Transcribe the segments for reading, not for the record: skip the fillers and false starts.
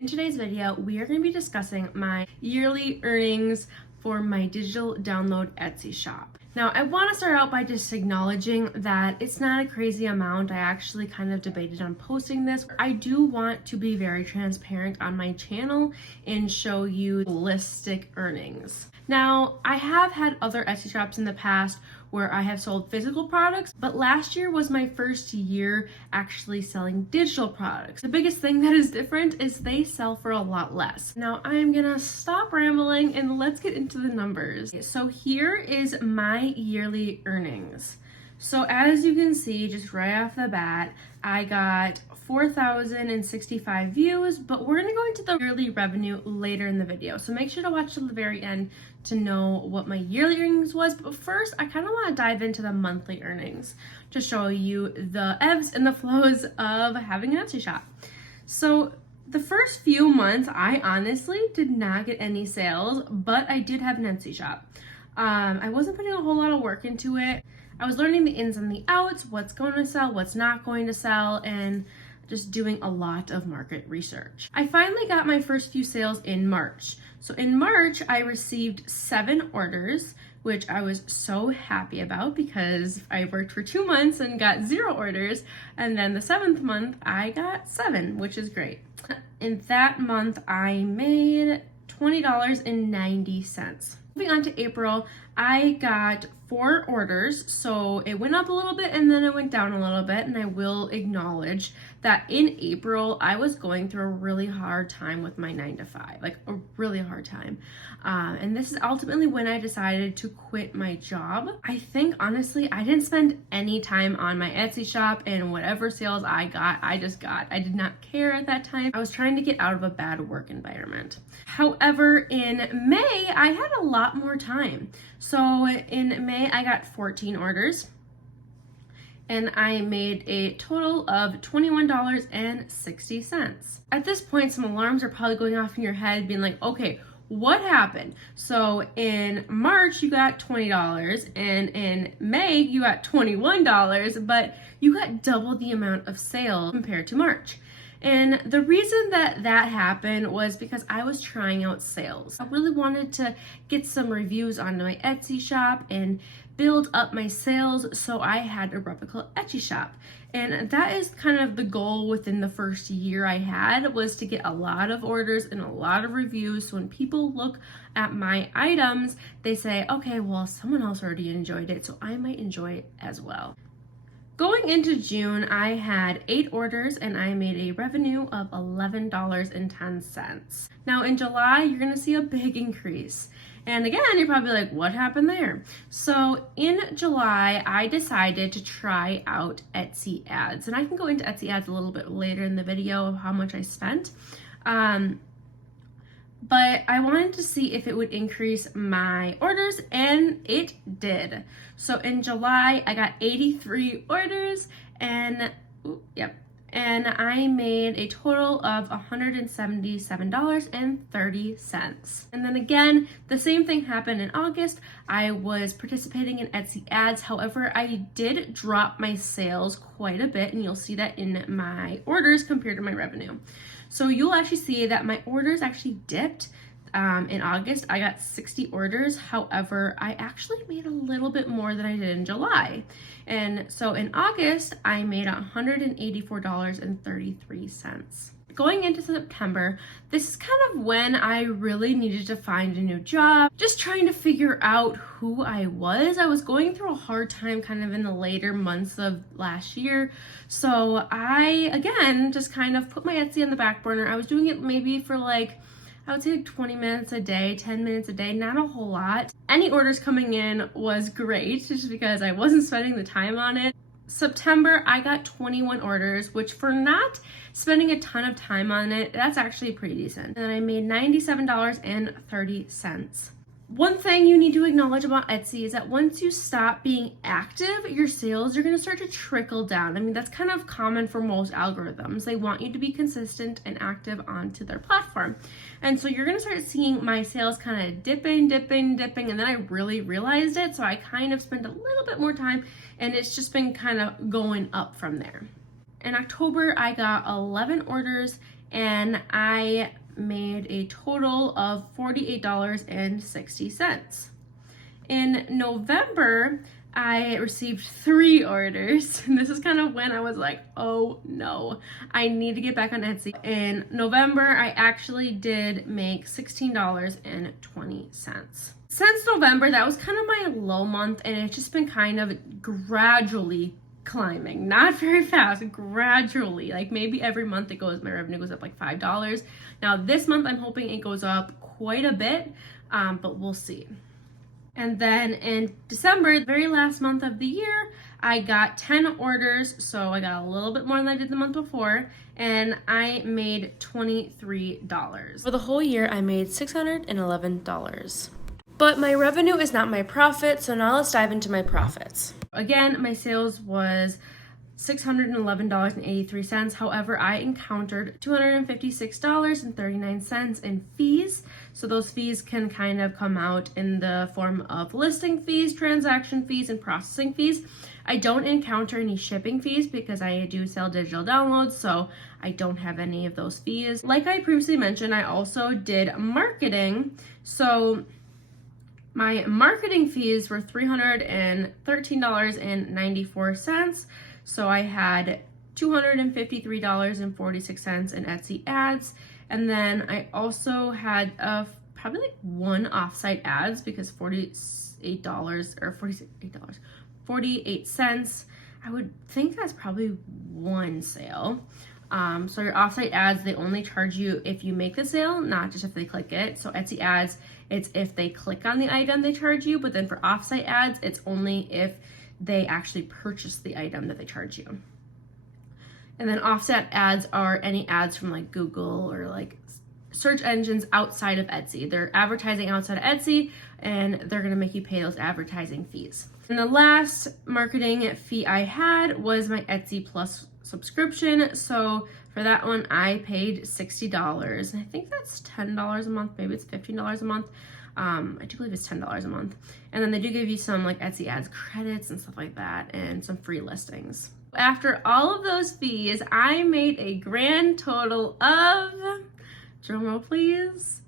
In today's video, we are going to be discussing my yearly earnings for my digital download Etsy shop. Now, I want to start out by just acknowledging that it's not a crazy amount. I actually kind of debated on posting this. I do want to be very transparent on my channel and show you holistic earnings. Now, I have had other Etsy shops in the past where I have sold physical products, but last year was my first year actually selling digital products. The biggest thing that is different is they sell for a lot less. Now I'm gonna stop rambling and let's get into the numbers. So here is my yearly earnings. So as you can see, just right off the bat, I got 4,065 views, but we're gonna go into the yearly revenue later in the video. So make sure to watch till the very end to know what my yearly earnings was. But first, I kind of want to dive into the monthly earnings to show you the ebbs and the flows of having an Etsy shop. So the first few months, I honestly did not get any sales, but I did have an Etsy shop. I wasn't putting a whole lot of work into it. I was learning the ins and the outs, what's going to sell, what's not going to sell, and just doing a lot of market research. I finally got my first few sales in March. So in March, I received 7 orders, which I was so happy about because I worked for 2 months and got 0 orders. And then the 7th month, I got 7, which is great. In that month, I made $20.90. Moving on to April, I got 4 orders, so it went up a little bit and then it went down a little bit, and I will acknowledge that in April, I was going through a really hard time with my 9-to-5, like a really hard time. And this is ultimately when I decided to quit my job. I think, honestly, I didn't spend any time on my Etsy shop, and whatever sales I got, I just got. I did not care at that time. I was trying to get out of a bad work environment. However, in May, I had a lot more time. So in May, I got 14 orders. And I made a total of $21.60. At this point, some alarms are probably going off in your head being like, okay, what happened? So in March, you got $20, and in May, you got $21, but you got double the amount of sales compared to March. And the reason that that happened was because I was trying out sales. I really wanted to get some reviews on my Etsy shop and build up my sales, so I had a replica Etsy shop. And that is kind of the goal within the first year I had, was to get a lot of orders and a lot of reviews. So when people look at my items, they say, okay, well, someone else already enjoyed it, so I might enjoy it as well. Going into June, I had 8 orders and I made a revenue of $11.10. Now in July, you're gonna see a big increase. And again, you're probably like, what happened there? So in July, I decided to try out Etsy ads. And I can go into Etsy ads a little bit later in the video of how much I spent. But I wanted to see if it would increase my orders, and it did. So in July, I got 83 orders, and I made a total of $177.30. And then again, the same thing happened in August. I was participating in Etsy ads. However, I did drop my sales quite a bit, and you'll see that in my orders compared to my revenue. So you'll actually see that my orders actually dipped. In August, I got 60 orders. However, I actually made a little bit more than I did in July. And so in August, I made $184.33. Going into September, this is kind of when I really needed to find a new job, just trying to figure out who I was. I was going through a hard time kind of in the later months of last year. So I, again, just kind of put my Etsy on the back burner. I was doing it maybe for I would say 20 minutes a day, 10 minutes a day, not a whole lot. Any orders coming in was great just because I wasn't spending the time on it. September, I got 21 orders, which for not spending a ton of time on it, that's actually pretty decent. And I made $97.30. One thing you need to acknowledge about Etsy is that once you stop being active, your sales are going to start to trickle down. I mean, that's kind of common for most algorithms. They want you to be consistent and active onto their platform. And so you're going to start seeing my sales kind of dipping, and then I really realized it. So I kind of spent a little bit more time, and it's just been kind of going up from there. In October, I got 11 orders and I made a total of $48.60. In November, I received 3 orders, and this is kind of when I was like, oh no, I need to get back on Etsy. In November, I actually did make $16.20. Since November, that was kind of my low month, and it's just been kind of gradually climbing. Not very fast, gradually. Like maybe every month my revenue goes up like $5. Now this month, I'm hoping it goes up quite a bit, but we'll see. And then in December, the very last month of the year, I got 10 orders, so I got a little bit more than I did the month before, and I made $23. For the whole year, I made $611. But my revenue is not my profit, so now let's dive into my profits. Again, my sales was $611.83. However, I encountered $256.39 in fees. So those fees can kind of come out in the form of listing fees, transaction fees, and processing fees. I don't encounter any shipping fees because I do sell digital downloads, so I don't have any of those fees. Like I previously mentioned, I also did marketing. So my marketing fees were $313.94. So I had $253.46 in Etsy ads. And then I also had probably like 1 offsite ads because $48 or $48 cents. I would think that's probably 1 sale. So your offsite ads, they only charge you if you make the sale, not just if they click it. So Etsy ads, it's if they click on the item, they charge you. But then for offsite ads, it's only if they actually purchase the item that they charge you. And then offset ads are any ads from like Google or like search engines outside of Etsy. They're advertising outside of Etsy, and they're gonna make you pay those advertising fees. And the last marketing fee I had was my Etsy Plus subscription. So for that one, I paid $60. I think that's $10 a month. Maybe it's $15 a month. I do believe it's $10 a month. And then they do give you some like Etsy ads credits and stuff like that, and some free listings. After all of those fees, I made a grand total of, drumroll please,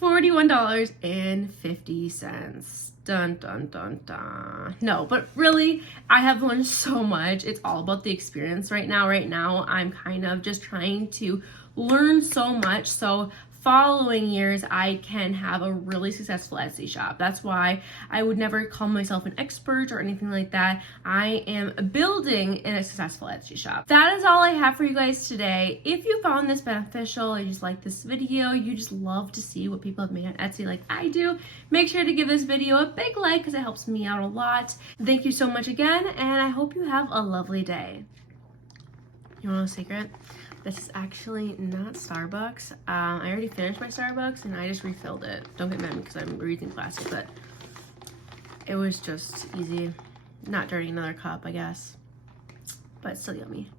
$41.50. Dun, dun, dun, dun. No, but really, I have learned so much. It's all about the experience right now. Right now, I'm kind of just trying to learn so much. So following years, I can have a really successful Etsy shop. That's why I would never call myself an expert or anything like that. I am building a successful Etsy shop. That is all I have for you guys today. If you found this beneficial, you just like this video, you just love to see what people have made on Etsy like I do, make sure to give this video a big like because it helps me out a lot. Thank you so much again, and I hope you have a lovely day. You want a secret? This is actually not Starbucks. I already finished my Starbucks and I just refilled it. Don't get mad because I'm reusing plastic, but it was just easy. Not dirty another cup, I guess. But still yummy.